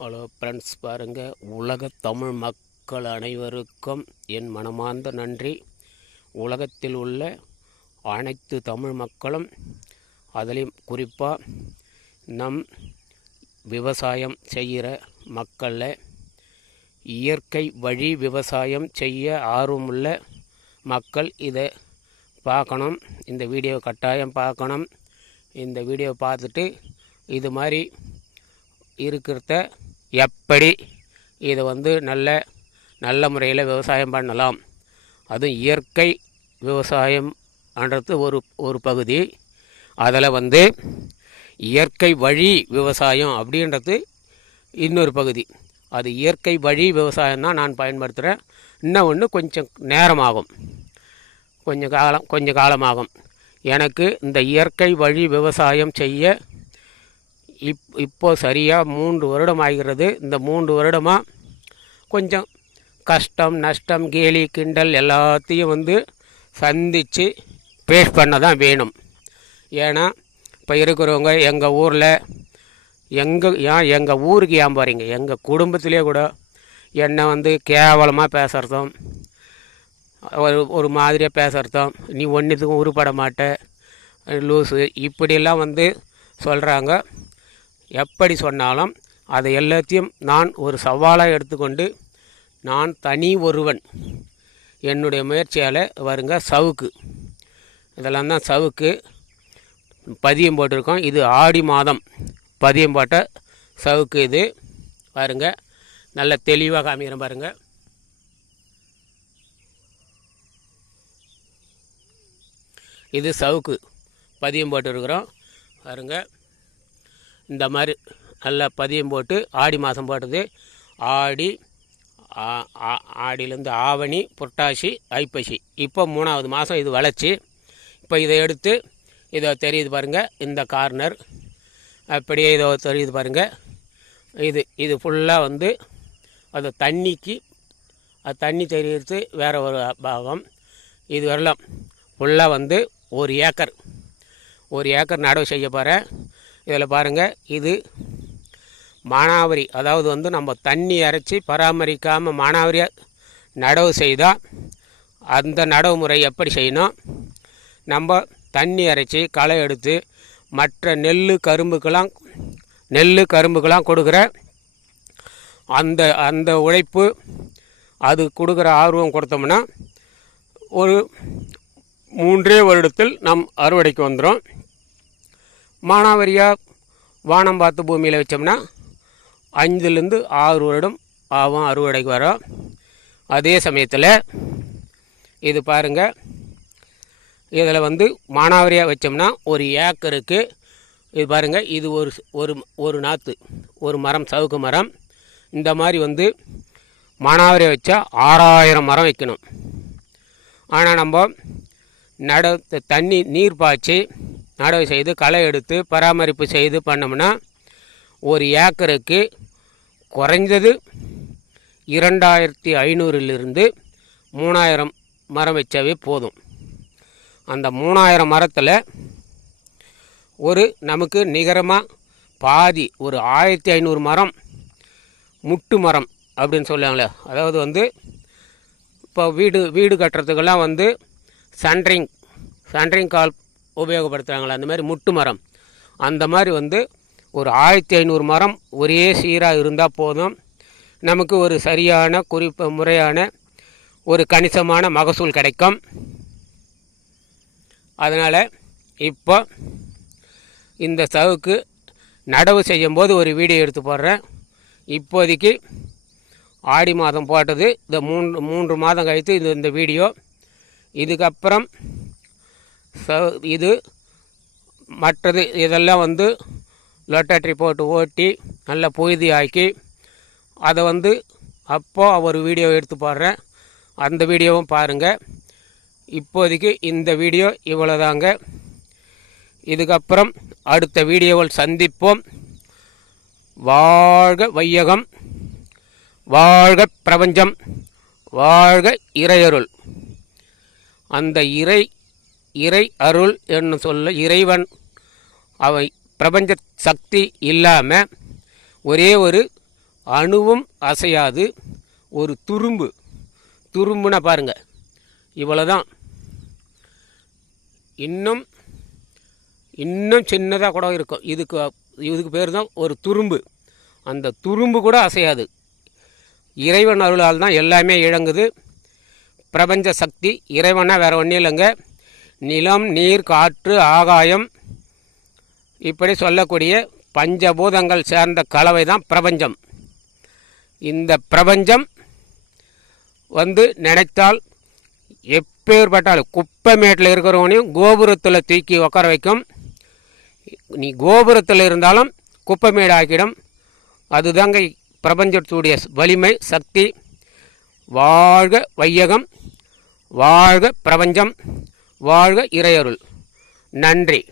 Hello friends பாருங்கள் உலக தமிழ் மக்கள் அனைவருக்கும் என் மனமார்ந்த நன்றி. உலகத்தில் உள்ள அனைத்து தமிழ் மக்களும் அதிலையும் குறிப்பாக நம் விவசாயம் செய்கிற மக்களில் இயற்கை வழி விவசாயம் செய்ய ஆர்வமுள்ள மக்கள் இதை பார்க்கணும். இந்த வீடியோ கட்டாயம் பார்க்கணும். இந்த வீடியோ பார்த்துட்டு இது மாதிரி இருக்கிறத எப்படி இதை வந்து நல்ல நல்ல முறையில் விவசாயம் பண்ணலாம்? அதுவும் இயற்கை விவசாயம்ன்றது ஒரு ஒரு பகுதி. அதில் வந்து இயற்கை வழி விவசாயம் அப்படின்றது இன்னொரு பகுதி. அது இயற்கை வழி விவசாயம் தான் நான் பயன்படுத்துகிறேன் இன்னும் ஒன்று கொஞ்சம் நேரமாகும். கொஞ்சம் காலம் கொஞ்சம் காலமாகும். எனக்கு இந்த இயற்கை வழி விவசாயம் செய்ய இப் இப்போ சரியாக மூன்று வருடம் ஆகிறது இந்த மூன்று வருடமாக கொஞ்சம் கஷ்டம் நஷ்டம் கேலி கிண்டல் எல்லாத்தையும் வந்து சந்தித்து பேஸ் பண்ண தான் வேணும். ஏன்னா இப்போ இருக்கிறவங்க எங்கள் ஊரில் எங்கள் ஏன் எங்கள் ஊருக்கு ஏன் போகிறீங்க எங்கள் குடும்பத்திலே கூட என்னை வந்து கேவலமாக பேசுகிறதும் ஒரு ஒரு மாதிரியாக பேசுகிறதும் நீ ஒன்றுத்துக்கும் உருப்பட மாட்ட லூஸு இப்படியெல்லாம் வந்து சொல்கிறாங்க எப்படி சொன்னாலும் அதை எல்லாத்தையும் நான் ஒரு சவாலாக எடுத்துக்கொண்டு நான் தனி ஒருவன். என்னுடைய முயற்சியால் வருங்க சவுக்கு. இதெல்லாம் தான் சவுக்கு. பதியம் போட்டிருக்கோம். இது ஆடி மாதம். பதியம் போட்ட சவுக்கு இது. பாருங்க நல்ல தெளிவாக காமிக்கிறேன் பாருங்கள் இது சவுக்கு. பதியம் போட்டுருக்குறோம். பாருங்க. இந்த மாதிரி நல்லா பதியம் போட்டு ஆடி மாதம் போட்டது. ஆடி ஆடியிலேருந்து ஆவணி புரட்டாசி ஐப்பசி. இப்போ மூணாவது மாதம் இது வளைச்சி இப்போ இதை எடுத்து இதை தெரியுது பாருங்கள் இந்த கார்னர். அப்படியே இதோ தெரியுது பாருங்கள் இது இது ஃபுல்லாக வந்து அந்த தண்ணிக்கு அது தண்ணி தெரியறது வேறு ஒரு பாகம் இது வரலாம். ஃபுல்லாக வந்து ஒரு ஏக்கர். ஒரு ஏக்கர் நடவு செய்ய போகிறேன் இதில் பாருங்கள் இது மானாவரி அதாவது வந்து நம்ம தண்ணி அரைச்சி பராமரிக்காமல் மானாவரியாக நடவு செய்தால் அந்த நடவு முறை எப்படி செய்யணும்? நம்ம தண்ணி அரைச்சி களை எடுத்து மற்ற நெல் கரும்புக்கெல்லாம் நெல் கரும்புக்கெல்லாம் கொடுக்குற அந்த அந்த உழைப்பு அது கொடுக்குற ஆர்வம் கொடுத்தோம்னா ஒரு மூன்றே வருடத்தில் நம் அறுவடைக்கு வந்துடும் மானாவரியாக வானம் பார்த்து பூமியில் வச்சோம்னா அஞ்சுலேருந்து ஆறு வருடம் ஆகும் அறுவடைக்கு வரும் அதே சமயத்தில் இது பாருங்கள் இதில் வந்து மானாவரியாக வச்சோம்னா ஒரு ஏக்கருக்கு இது பாருங்கள் இது ஒரு ஒரு ஒரு நாற்று ஒரு மரம் சவுக்கு மரம். இந்த மாதிரி வந்து மானாவரியாக வச்சா ஆறாயிரம் மரம் வைக்கணும். ஆனால் நம்ம நட தண்ணி நீர் பாய்ச்சி நடவு செய்து களை எடுத்து பராமரிப்பு செய்து பண்ணோம்னா ஒரு ஏக்கருக்கு குறைஞ்சது இரண்டாயிரத்தி ஐநூறிலிருந்து மூணாயிரம் மரம் வச்சாவே போதும். அந்த மூணாயிரம் மரத்தில் ஒரு நமக்கு நிகரமாக பாதி ஒரு ஆயிரத்தி ஐநூறு மரம் முட்டு மரம் அப்படின்னு சொல்லுவாங்களே அதாவது வந்து இப்போ வீடு வீடு கட்டுறதுக்கெல்லாம் வந்து சன்ட்ரிங் சன்ட்ரிங் கால் உபயோகப்படுத்துகிறாங்களே அந்த மாதிரி முட்டு மரம். அந்த மாதிரி வந்து ஒரு ஆயிரத்தி ஐநூறு மரம் ஒரே சீராக இருந்தால் போதும். நமக்கு ஒரு சரியான குறிப்பு முறையான ஒரு கணிசமான மகசூல் கிடைக்கும். அதனால் இப்போ இந்த சவுக்கு நடவு செய்யும்போது ஒரு வீடியோ எடுத்து போடுறேன். இப்போதைக்கு ஆடி மாதம் போட்டது இந்த மூன்று மூன்று மாதம் கழித்து இது இந்த வீடியோ. இதுக்கப்புறம் ச இது மற்றது இதெல்லாம் வந்து லொட்டரி போட்டு ஓட்டி நல்லா பொய்தி ஆக்கி அதை வந்து அப்போ ஒரு வீடியோ எடுத்து போடுறேன். அந்த வீடியோவும் பாருங்கள் இப்போதைக்கு இந்த வீடியோ இவ்வளோதாங்க இதுக்கப்புறம் அடுத்த வீடியோவில் சந்திப்போம். வாழ்க வையகம் வாழ்க பிரபஞ்சம் வாழ்க இறையருள். அந்த இறை இறை அருள் என்று சொல்ல இறைவன். அவை பிரபஞ்ச சக்தி இல்லாமல் ஒரே ஒரு அணுவும் அசையாது ஒரு துரும்பு. துரும்புனா பாருங்க இவ்வளோதான் இன்னும் இன்னும் சின்னதாக கூட இருக்கும். இதுக்கு இதுக்கு பேர் தான் ஒரு துரும்பு. அந்த துரும்பு கூட அசையாது. இறைவன் அருளால் தான் எல்லாமே இழங்குது. பிரபஞ்ச சக்தி இறைவனாக வேறு ஒன்றும் இல்லைங்க. நிலம் நீர் காற்று ஆகாயம் இப்படி சொல்லக்கூடிய பஞ்சபூதங்கள் சேர்ந்த கலவை தான் பிரபஞ்சம். இந்த பிரபஞ்சம் வந்து நினைத்தால் எப்பேற்பட்டாலும் குப்பை மேட்டில் இருக்கிறவனையும் கோபுரத்தில் தூக்கி உட்கார வைக்கும். நீ கோபுரத்தில் இருந்தாலும் குப்பை மேடு ஆக்கிடும். அதுதாங்க பிரபஞ்சத்துடைய வலிமை சக்தி. வாழ்க வையகம் வாழ்க பிரபஞ்சம். வாழ்க இறையருள். நன்றி.